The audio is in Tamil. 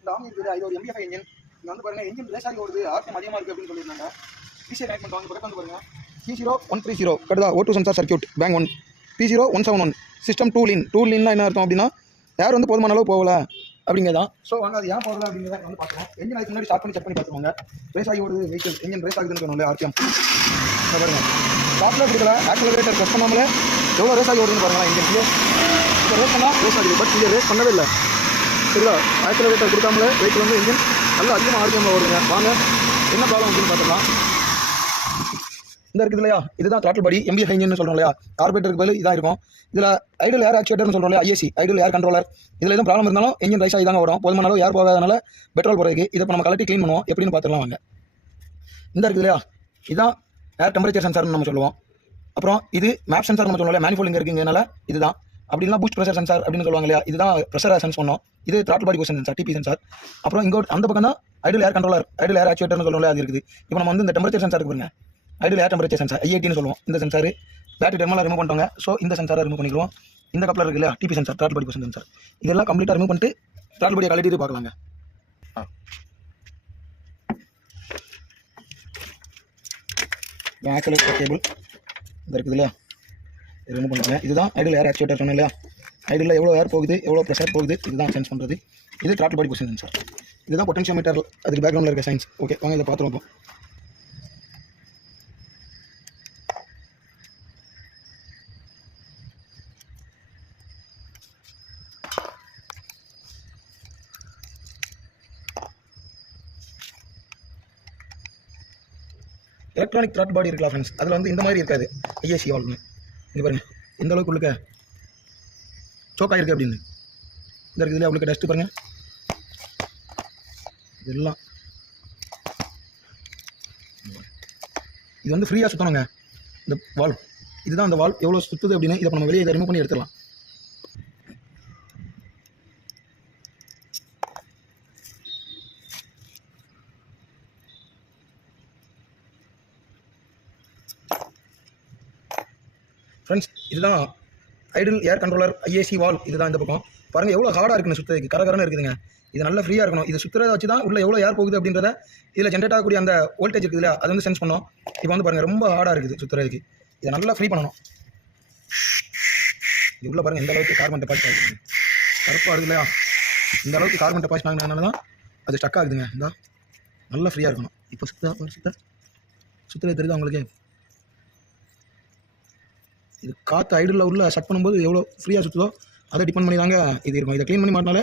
இந்த ஆமி இருக்குது இது ஒரு MB5 இன்ஜின். இங்க வந்து பாருங்க இன்ஜின் ரேஸ் ஆகி ஓடுது, ஆர்பிஎம் அதிகமா இருக்கு அப்படின்னு சொல்லியிருந்தாங்க. பிசிஐ கனெக்ட் பண்ணுவாங்க. பக்கத்துல வந்து பாருங்க P0130 கடுதா O2 sensor circuit bank 1 P0171 system tool இன்னா என்ன அர்த்தம் அப்படின்னா ஏர் வந்து போதுமான அளவு போகல அப்படிங்கிறதான். ஸோ வாங்க அது ஏன் போகல அப்படிங்கிறத வந்து பார்க்கலாம். என்ஜின் அதுக்கு முன்னாடி ஸ்டார்ட் பண்ணி செக் பண்ணி பார்த்துக்கோங்க. ரேஸ் ஆகி ஓடுது வெஹிக்கிள், என்ஜின் ரேஸ் ஆகுதுன்னு சொன்னோம்ல ஆர்பிஎம் பாருங்க. ஸ்டார்ட்ல கொடுக்கல, ஆக்சிலரேட்டர் ப்ரெஸ் பண்ணாமலே எவ்வளோ ரேஸ் ஆகி ஓடுதுன்னு பாருங்களா. இன்ஜின் இப்போ ரேஸ் பண்ணால் ரேஸ் ஆகுது, பட் இங்கே ரேஸ் பண்ணவே இல்லை. சரிங்களா, ஆக்சிலரேட்டர் கொடுக்காமலே வெஹிக்கிள் வந்து இன்ஜின் நல்லா அதிகமாக ஆர்பிஎம்ல ஓடுங்க. வாங்க என்ன ப்ராப்ளம் அப்படின்னு பார்த்துக்கலாம். இந்த இருக்குது இல்லையா, இதுதான் த்ராட்டில் பாடி MB5 இன்ஜின் சொல்கிறோம் இல்லையா. கார்பரேட்டருக்கு பதில் இதாக இருக்கும். இதில் ஐடியல் ஏர் ஆக்சுவேட்டர்னு சொல்கிறோம் இல்லையா, IAC ஐடியல் ஏர் கண்ட்ரோலர். இதில் எதுவும் ப்ராப்ளம் இருந்தாலும் இன்ஜின் ரைஸ் ஆகி தாங்க வரும். போதுமான அளவு ஏர் போகாதனால பெட்ரோல் போகிறதுக்கு இதை இப்போ நம்ம கலட்டி க்ளீன் பண்ணுவோம். எப்படின்னு பார்த்துக்கலாம் வாங்க. இந்த இருக்குது இல்லையா, இதுதான் ஏர் டெம்பரேச்சர் சென்சார்னு நம்ம சொல்லுவோம். அப்புறம் இது மேப் சென்சார் நம்ம சொல்லுவோம் இல்லையா, மேனிஃபோல்ட் இங்கே இருக்குங்கனால இதுதான். அப்படின்னா பூஸ்ட் ப்ரெஷர் சென்சார் அப்படின்னு சொல்லுவாங்க இல்லையா, இதுதான் ப்ரெஷர் சென்ஸ் பண்ணோம். இது த்ராட்டில் பாடி பொசிஷன் சென்சார், TP சென்சார். அப்புறம் இங்கே அந்த பக்கம் தான் ஐடியல் ஏர் கண்ட்ரோலர், ஐடியல் ஏர் ஆக்சுவேட்டர்னு சொல்லுவோம், அது இருக்குது. இப்போ நம்ம வந்து இந்த டெம்பரேச்சர் சென்சாருக்கு பாருங்க, ஐடியல் ஏர் டெம்பரேச்சர் சென்சார் IATன்னு சொல்லுவோம். இந்த சென்சார் பேட்டரி டெர்மினல் ரிமூவ் பண்ணிட்டாங்க. ஸோ இந்த சென்சாரை ரிமூவ் பண்ணிடுவோம். இந்த கப்ளர் இருக்கு இல்லையா, TP சென்சார், த்ராட்டில் பாடி பொசிஷன் சென்சார். இதெல்லாம் கம்ப்ளீட்டாக ரிமூவ் பண்ணிட்டு த்ராட்டில் பாடியை கழட்டிட்டு பார்க்கலாங்க. ஆக்சிலரேட்டர் கேபிள் இந்த இருக்குது இல்லையா, ரிமூவ் பண்ணிக்கலாம். இதுதான் ஐடியல் ஏர் ஆக்சுவேட்டர் சொன்னேன் இல்லையா, ஐடியலில் எவ்வளோ ஏர் போகுது, எவ்வளோ ப்ரெஷர் போகுது, இதுதான் சென்ஸ் பண்ணுறது. இது த்ராட்டில் பாடி பொசிஷன் சென்சார். இதுதான் பொட்டன்ஷியோமீட்டர், அதுக்கு பேக்ரவுண்டில் இருக்க சயின்ஸ். ஓகே வாங்க இதை பார்த்துருவோம். எலக்ட்ரானிக் த்ராட் பாடி இருக்கலாம் ஃப்ரெண்ட்ஸ், அதில் வந்து இந்த மாதிரி இருக்காது. IAC வால்வ்னு இங்கே பாருங்கள் எந்த அளவுக்கு உள்ளுக்க சோக் ஆகிருக்கு அப்படின்னு. இந்த இருக்குது இல்லையா, உள்ளுக்க டஸ்ட்டு பாருங்கள். இதெல்லாம் இது வந்து ஃப்ரீயாக சுற்றணுங்க. இந்த வால்வ் இதுதான் அந்த வால்வ் எவ்வளோ சுற்றுது அப்படின்னு இதை நம்ம வெளியே இதை ரிமூவ் பண்ணி எடுத்துடலாம். ஃப்ரெண்ட்ஸ் இதுதான் ஐடியல் ஏர் கண்ட்ரோலர் IAC வால்வ். இதுதான் இந்த பக்கம் பாருங்கள் எவ்வளோ ஹார்டாக இருக்குன்னு சுற்றுறதுக்கு, கரகரன்னு இருக்குதுங்க. இது நல்லா ஃப்ரீயாக இருக்கணும். இது சுற்றுறதை வச்சு தான் உள்ள எவ்வளோ ஏர் போகுது அப்படின்றத இதில் ஜென்ரேட் ஆகக்கூடிய அந்த வோல்டேஜ் இருக்குது இல்லையா, அது வந்து சென்ஸ் பண்ணோம். இப்போ வந்து பாருங்கள் ரொம்ப ஹார்டாக இருக்குது சுற்றுறதுக்கு, இதை நல்லா ஃப்ரீ பண்ணணும். இது உள்ள பாருங்கள் எந்த அளவுக்கு கார்பன் டெபாசிட் ஆகுது, கருப்பாக இருக்குது இல்லையா, இந்த அளவுக்கு கார்பன் டெபாசிட் ஆகினால தான் அது ஸ்டக் ஆகுதுங்க. இந்த நல்லா ஃப்ரீயாக இருக்கணும். இப்போ சுற்றுறது தெரியுது அவங்களுக்கு. இது காற்று ஐடியலில் உள்ள செட் பண்ணும்போது எவ்வளோ ஃப்ரீயாக சுற்றுதோ அதை டிபெண்ட் பண்ணி தாங்க இது இருக்கும். இதை க்ளீன் பண்ணி மாட்டினாலே